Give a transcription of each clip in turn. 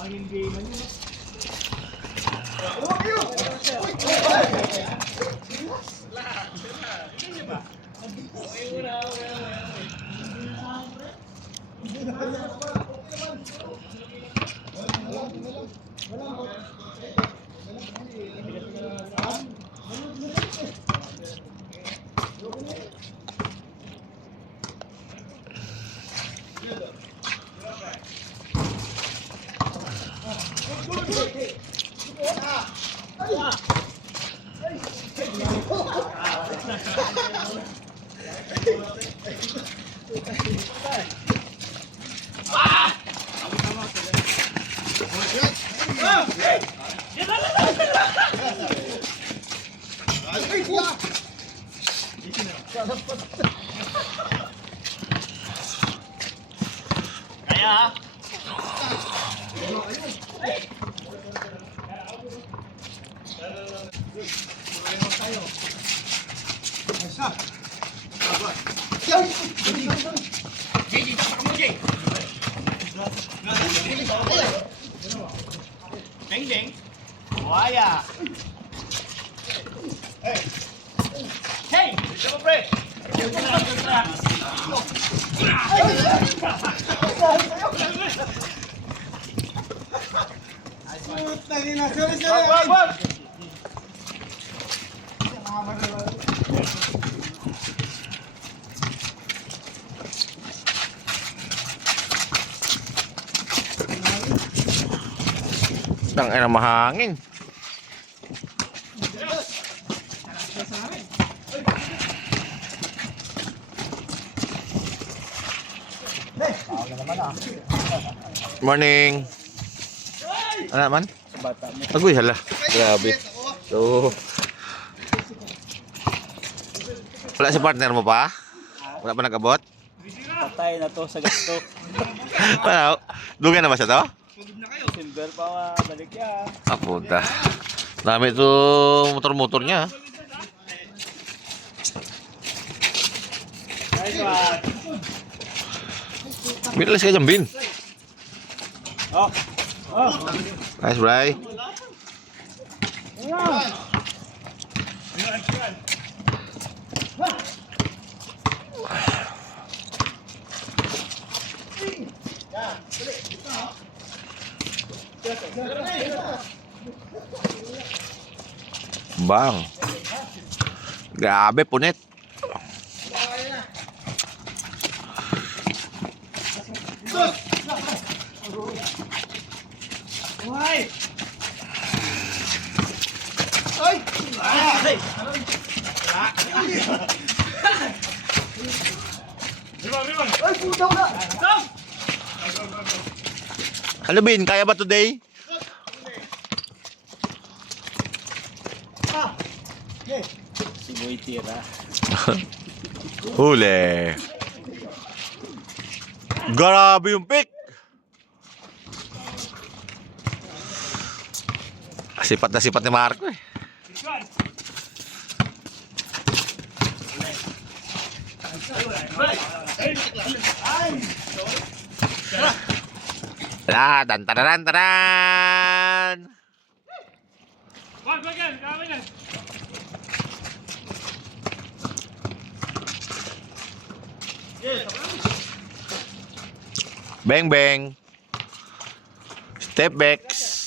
Ang hindi man yun. Kaya Ding ding. Buaya. Hey, siapa pre? Tang ina mahangin. Morning. Ano naman? Agoy hala. Grabe. So, wala si partner mo pa? Wala pa nag-abot? Patay na to sa gasto. Wala. Dugan na ba siya to? Silver pa balik ya. Ah, puta. Dami ito motor-motor niya. Nice one. Bilis ka dyan, Bin. Oh. Oh. Nice, Bray. Bang. Grabe, punit. Ano, Bin? Kaya ba today? Si Boy tira. Huli. Grabe yung pick. Sipat na sipat ni Marco eh. Tan taran taran. Wag yan, kami yan. Bang bang. Step backs.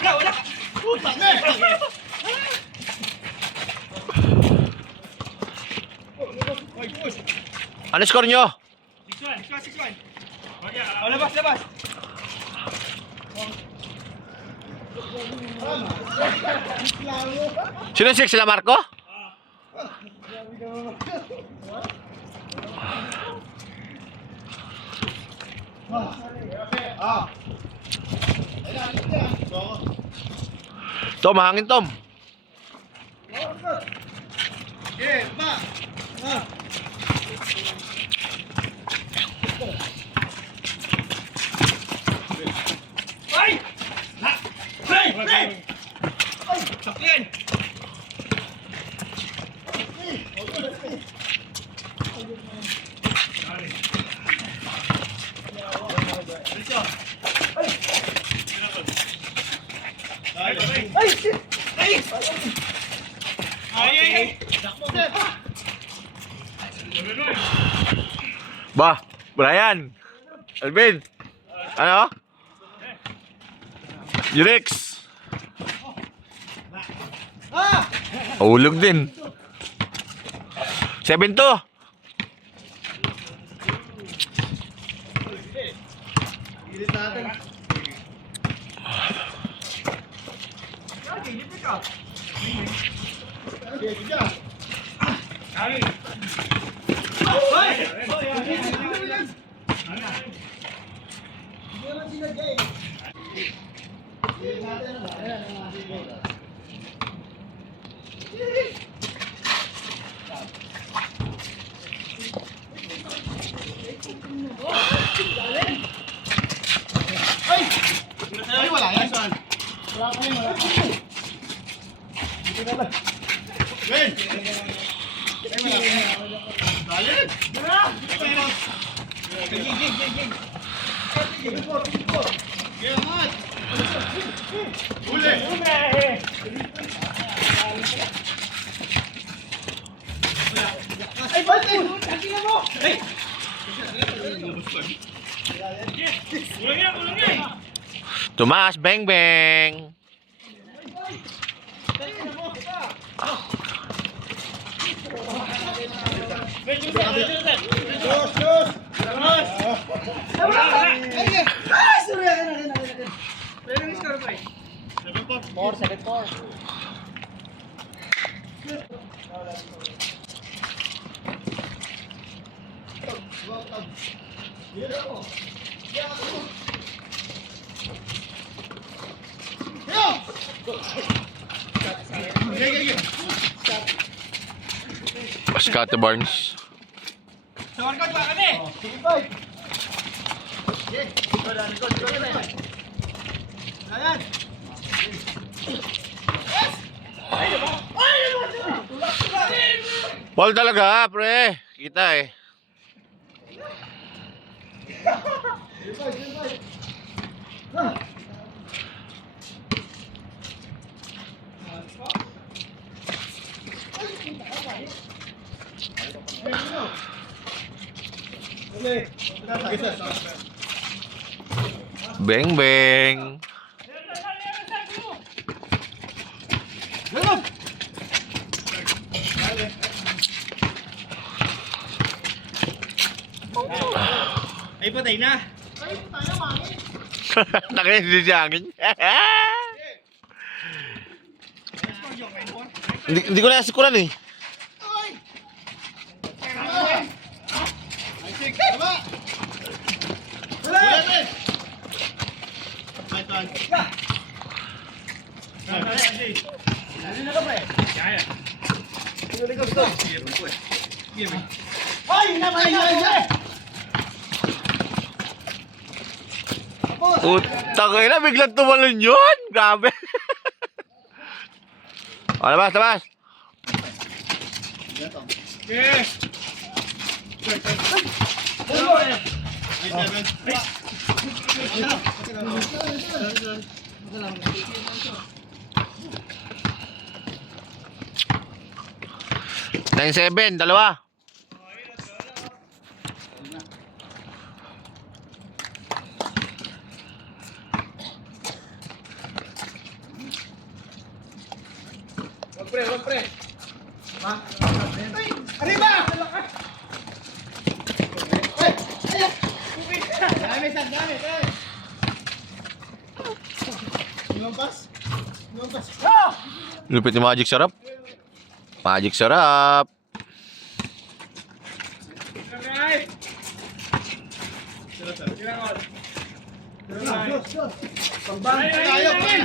Wala. Puta na. Ano score nyo? 6-1. Oh, labas. Sino 6 sila, Marco? Tom, hangin Tom. Ba, Brian. Alvin. Ano? Yurex. Ulog din. 7-2. Ay, wala yan, son. Ben! Galit! Kaya mat! Huli! Ay, balik! Tingnan mo! Ay! Ulang yan! Tumas, bang bang. Scotty Barnes. Sa workout ba kami? Ayan! Paul talaga, pre. Kita eh. Bang bang. Ay, patay na! Nakinig siya angin. Hindi ko na sikuran eh. Putang ina, biglang tumalon yun. Grabe. O, labas, labas. Okay! Nine 7, dalawa. Wag pre! Arriba! Ay! Dami sa dami, pre! Lumampas! Lupit ni Magic Sarap. Magic Sarap. Tayo, pre!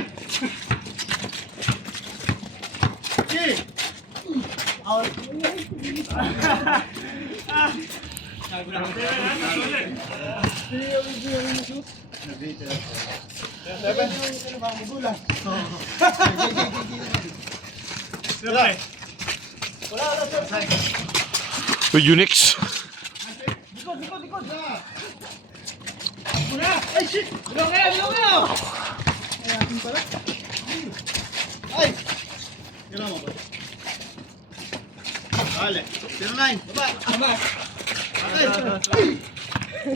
Unix. Ay, shit! Bilong kayo! Ay! Gano'n mo ba? Dale. 09. Baba. Baba. Okay.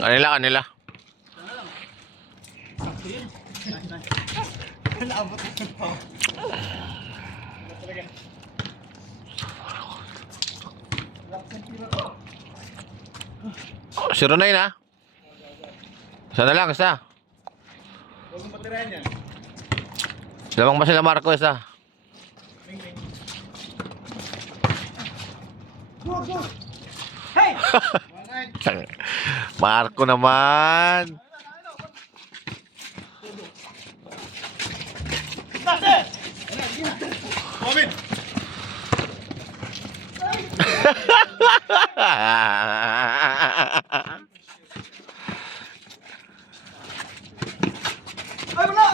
Kanila, kanila. Naabot na pa. 09 na. Isa na lang, isa. Huwag mong patirahan yan. Lamang ba sila Marco, isa? Go, go. Hey! Marco naman. Comment. Ay, wala!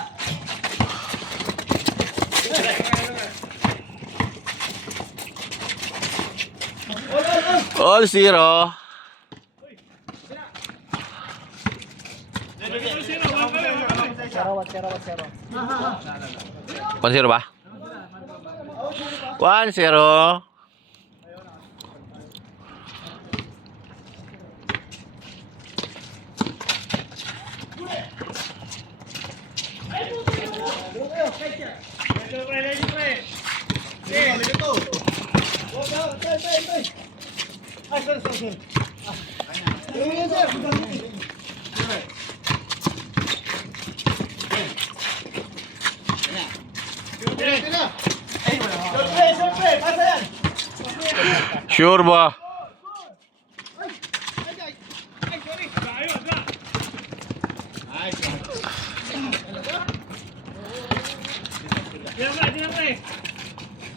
All zero. One zero ba? 1-0. Ay, sorry. Siyempre, pasa yan. Sure ba?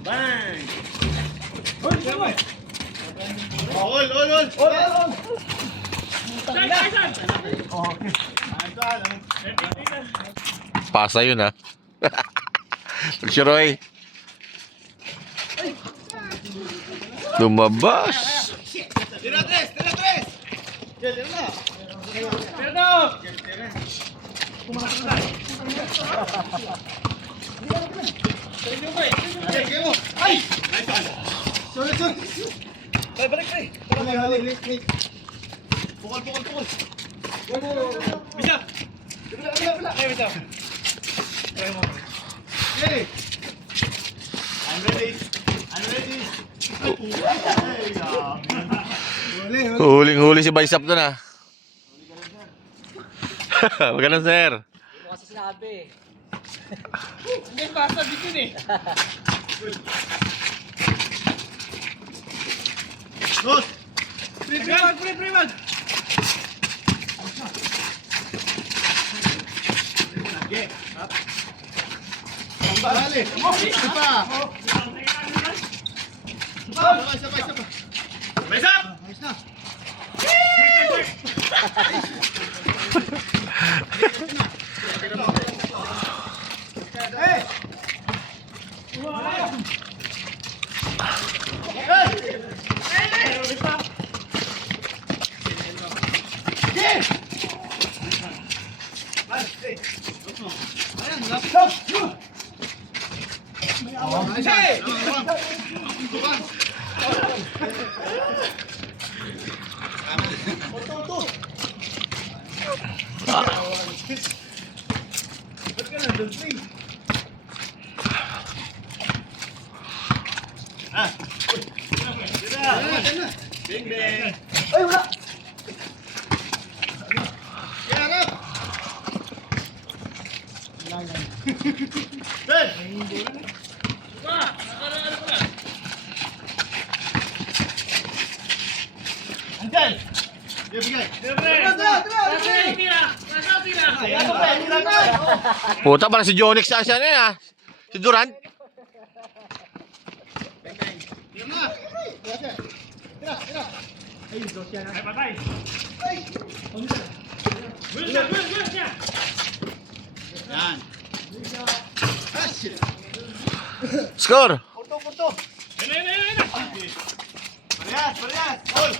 Bang! Ol! Pasa yun ha. Pagsiroy. Lumabas. Tira tres! Tira na! Tira na! Ay! Sorry! Balik! Pukul! Bisa! Bila! Bisa! Okay! I'm ready! Huling-huli si Baisap doon ha. Huwag ganun, sir. Hindi mo kasi sinabi. Hindi, basta dito eh. Los! Pre-wag! Okay. Bali. Isa pa. Isa pa. Ayos na. Hey! Ay, wala! Harap! Ben! Andyan! Bigay! Puta, parang si Jonix sa siya na yan ha. Si Durant. Yan! Score. Porto! Parehas! Gol!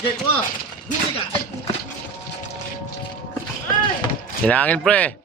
Okay, kuha! Huli ka! Hinangin pre.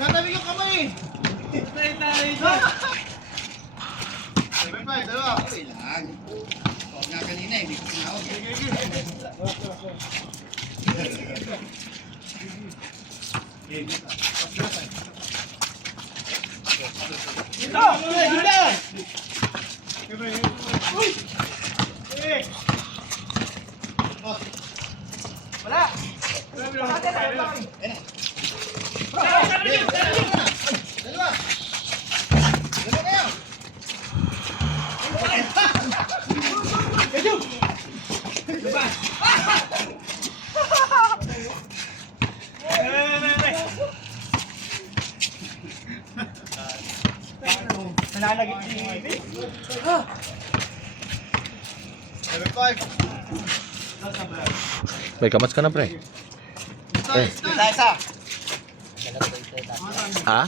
Tatabi yung kamay! Dalawa. Okay lang. Huwag nga kanina eh. Hindi ko tinawag eh. May kamats ka na, pre. Isa. Ha?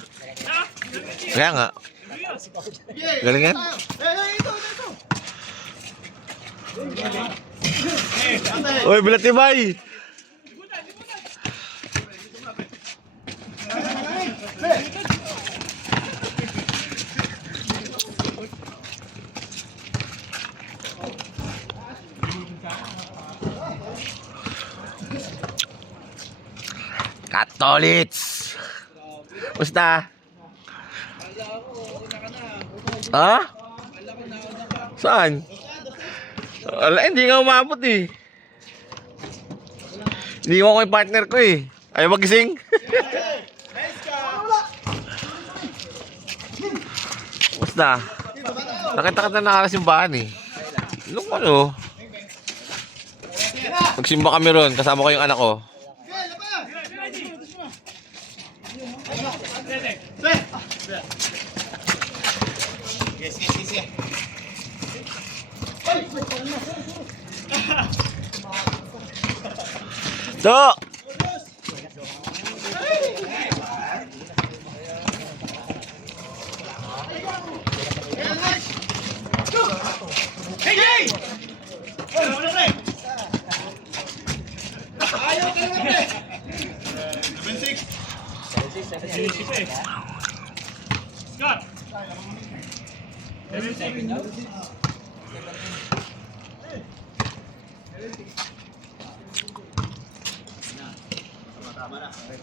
Kaya nga. Galing yan? Uy, bilatibay! Katolits! Basta? Ha? Saan? Wala, hindi nga umabot eh. Hindi ko yung partner ko eh. Ayaw magising. Basta? Nakita ka na nakasimbahan eh. Nung ano? Magsimba kami ron, kasama ko yung anak ko. So,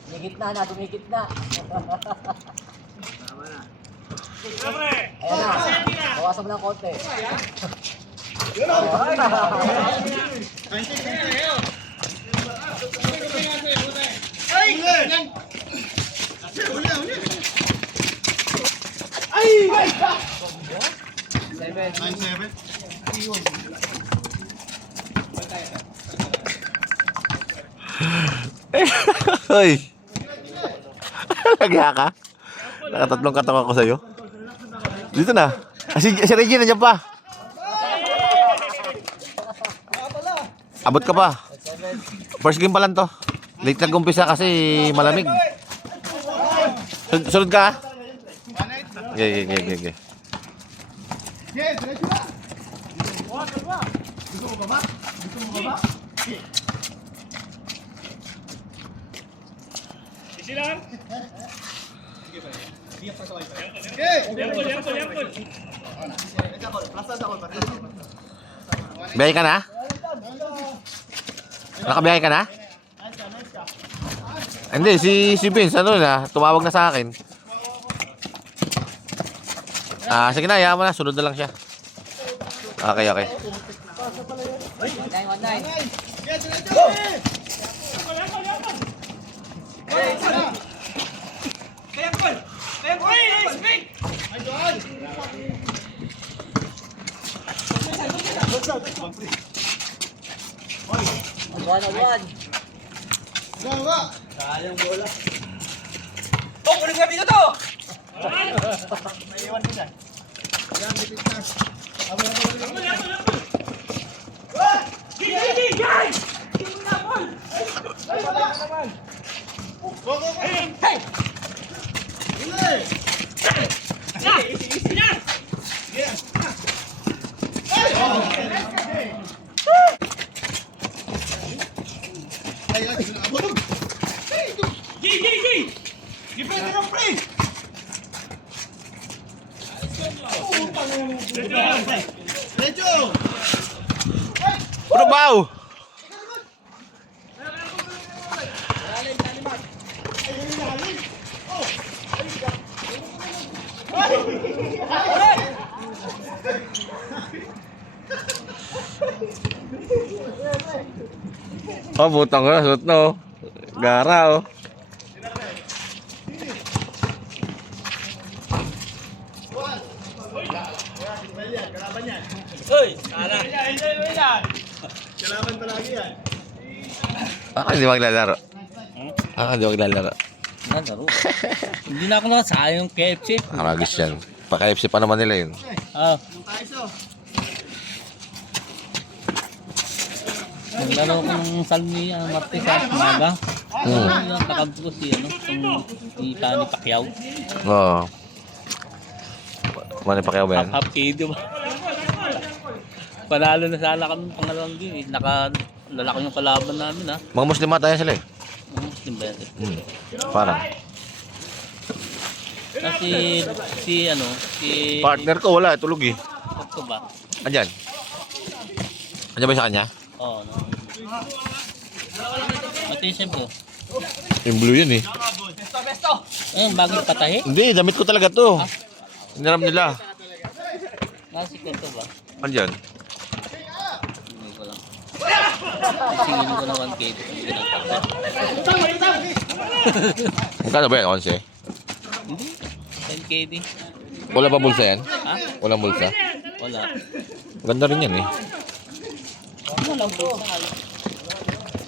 Dumigit na, dumigit na. Ayan na, bawasan mo ng konti. hoy. Nagya ka? Nakatatlong katok ako sa'yo. Dito na. Si Reggie nandiyan pa. Abot ka pa. First game pa lang to. Late nag-umpisa kasi malamig. Sunod ka? Okay. Biyahe ka na? Nakabiyahe ka na? Hindi, si Vince, ano na, tumawag na sa akin. Sige na, hayaan mo na, sunod na lang siya. Okay, okay. 1919. One. Puro baw! Oh, butang ko na, suot na oh. Gara oh. Hindi maglalaro. Hindi maglalaro. Nalaro. Hindi na ako nakasayang KFC. Aragis yan. Pa-KFC pa naman nila yun. Naglaro ko ng Salmi Martes sa umaga. Yung takab ko si si Tani Pacquiao. Oo. Mani pa kayo ba yan? Half KD ba? Panalo na sana kami pangalawang game. Lalaki yung kalaban namin ha. Mga Muslim tayo sila eh. Muslim ba yan? Parang. Kasi si Partner ko wala, tulog eh. Ito ba? Andyan. Andyan ba sa kanya? Oo. Ito yung chef ko. Yung blue yun eh. Ayun, bago patahi. Hindi, damit ko talaga to. Hiniram nila. Nasa kwento ba? Andyan. Hindi ko lang. Isingin ko na 1K. Magkano ba yan? 11? Hindi. 10K din. Wala ba bulsa yan? Ha? Walang bulsa? Wala. Ganda rin yan eh. Walang bulsa.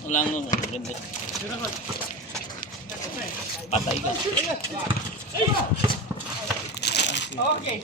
Walang ganda. Patay ka. Okay.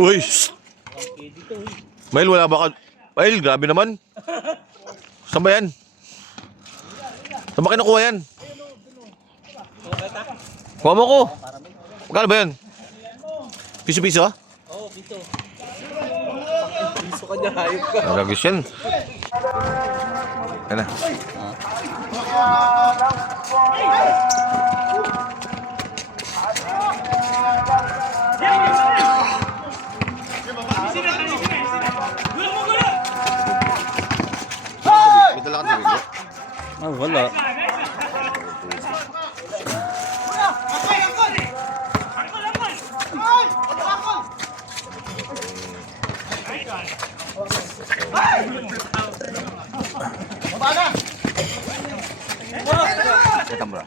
Uy! Shh. Mail, wala ba ka? Mail, grabe naman. Saan ba yan? Saan ba kinukuha yan? Kuha mo ko. Magkano ba yan? Piso-piso? Oo, pito. Nagagis yan. Yan na. May dala ka tubig mo? Ah, wala. Ito mo.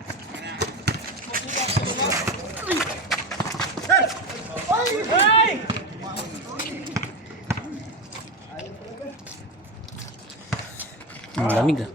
Ang lamig ah.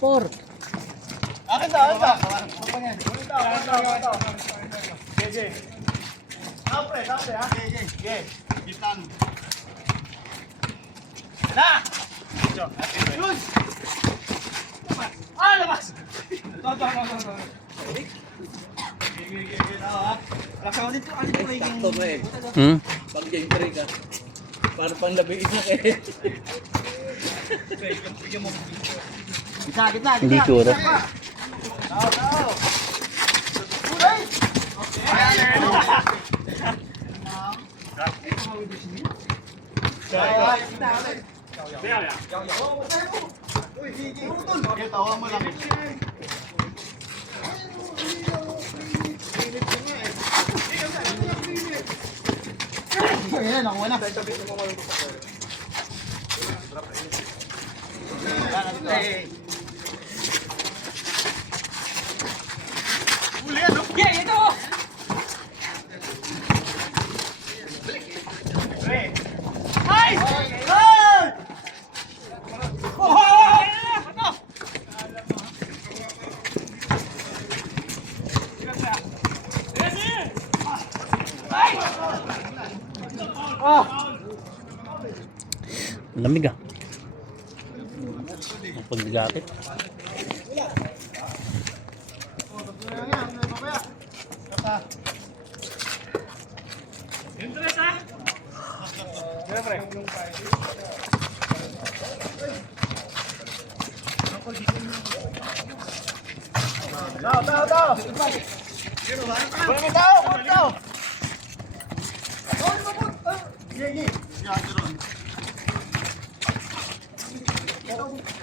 Sport. Hmm? Pag-entry ka. Para pang labi isa kayo. Hindi sure. Lamig ah. Ang pagbigatit.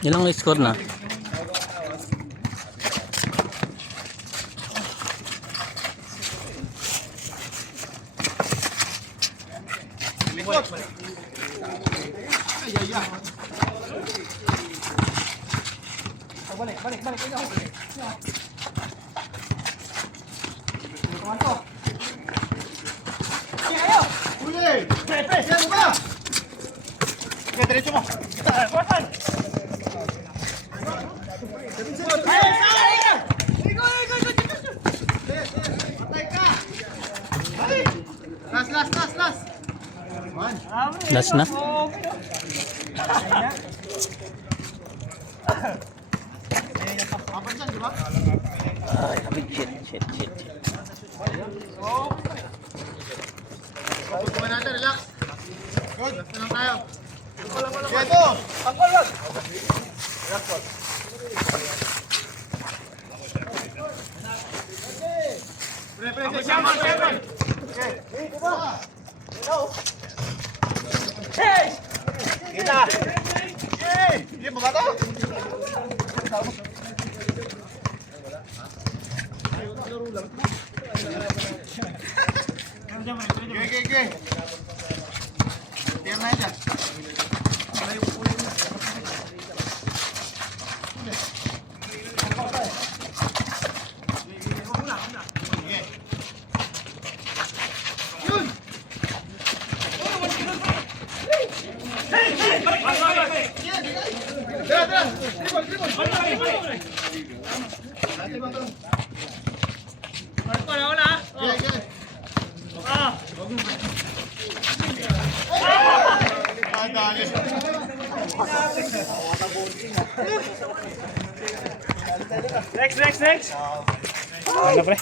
Ilang score na? Last na? Ay, shit. Tira na yan dyan. Next. Ano pre?